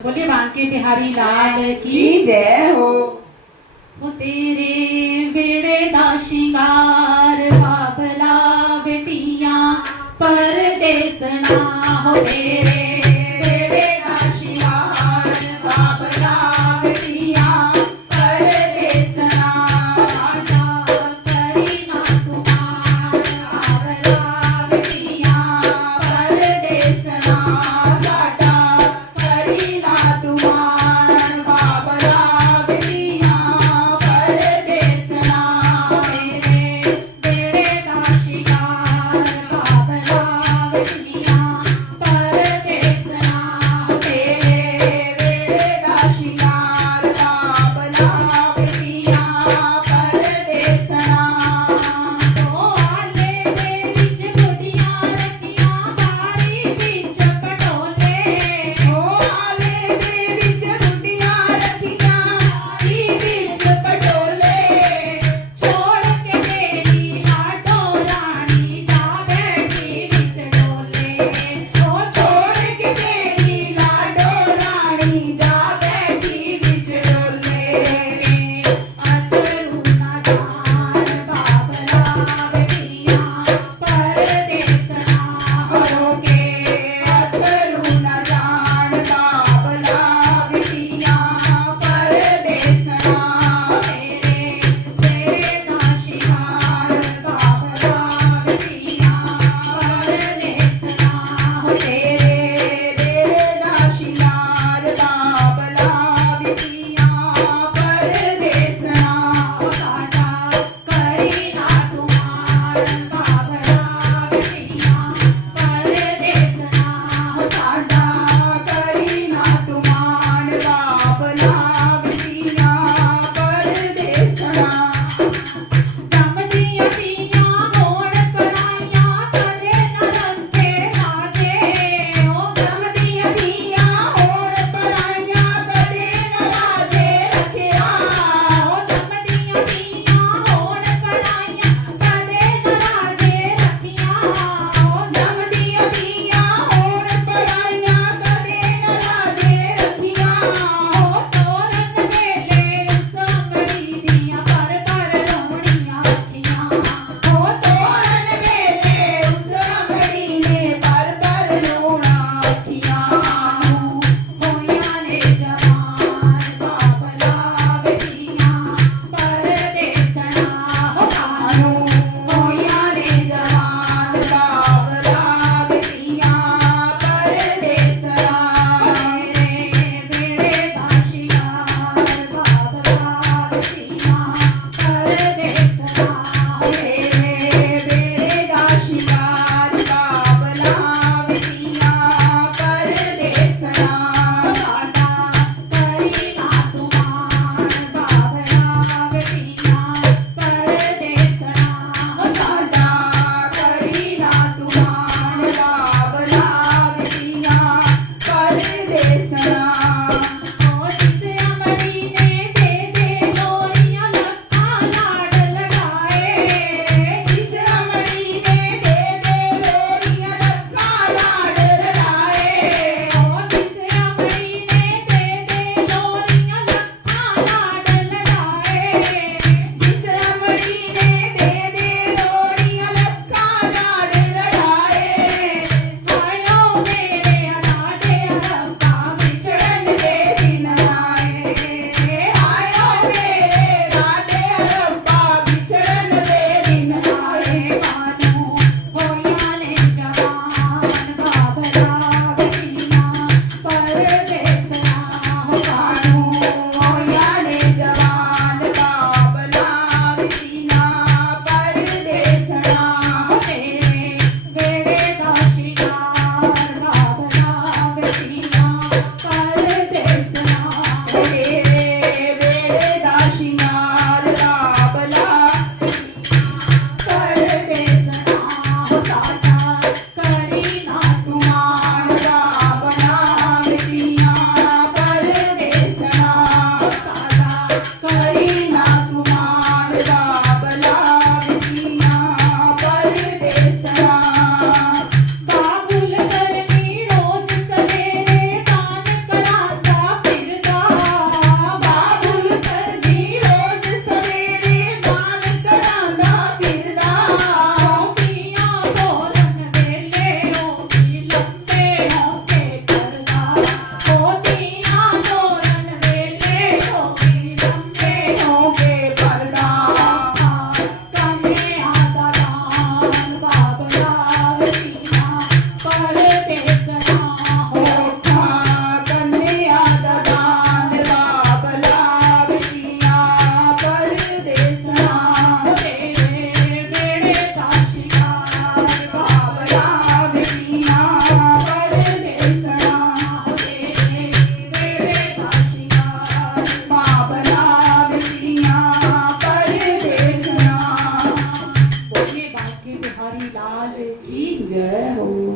बोलिए बांके बिहारी लाल की जय हो। वो तेरे बेड़े दा शिंगार बाबला बेटिया परदेस ना हो तेरे बेड़े दा शिंगार बाबला बेटिया परदेस ना आजा करी ना तुम्हार बाबला बेटिया परदेस ना साडा करी ना तुम्हार बाबला बेटिया परदेस ना मेरे बेड़े दा शिंगार बाबला बेटिया परदेस ना तेरे बेड़े दा शिंगार बाबला बेटिया परदेस ना तो आले दे विच गुड़ियां रखियां बारी विच पटोले ओ आले दे विच गुड़ियां रखियां बारी विच पटोले छोड़ के तेरी लाडो रानी जा बैठी विच डोले ओ छोड़ के तेरी लाडो रानी जा बैठी विच डोले अतरू ना जान बाबला बेटिया परदेस ना होगे अतरू ना जान बाबला बेटिया परदेस ना मेरे बेड़े दा शिंगार बाबला बेटिया परदेस ना तेरे बेड़े दा शिंगार बाबला बेटिया परदेस ना साडा करी ना तुम्हार बाबला बेटिया परदेस ना साडा करी ना तुम्हार बाबला बेटिया परदेस ना जमदियां दियां होण पराइयां कदे न रंगे राजे ओ जमदियां दियां होण पराइयां कदे न राजे रखिया ओ जमदियां दियां होण पराइयां कदे न राजे रखिया ओ जमदियां दियां होण पराइयां कदे न राजे रखिया ओ तोरन वेले संगड़ी दियां पर रोणियां अखियां ओ तोरन वेले संगड़ी ने पर रोणा अखियां होइयां ने जवान बाबला बेटियां परदेस ना कानू होइयां ने जवान बाबला बेटियां परदेस ना मेरे बेड़े दा शिंगार बाबला बेटियां परदेस ना तेरे बेड़े दा शिंगार बाबला बेटियां परदेस ना साडा करी ना तुम्हार बाबला बेटियां परदेस ना साडा करी ना तुम्हार बाबला बेटियां परदेस ना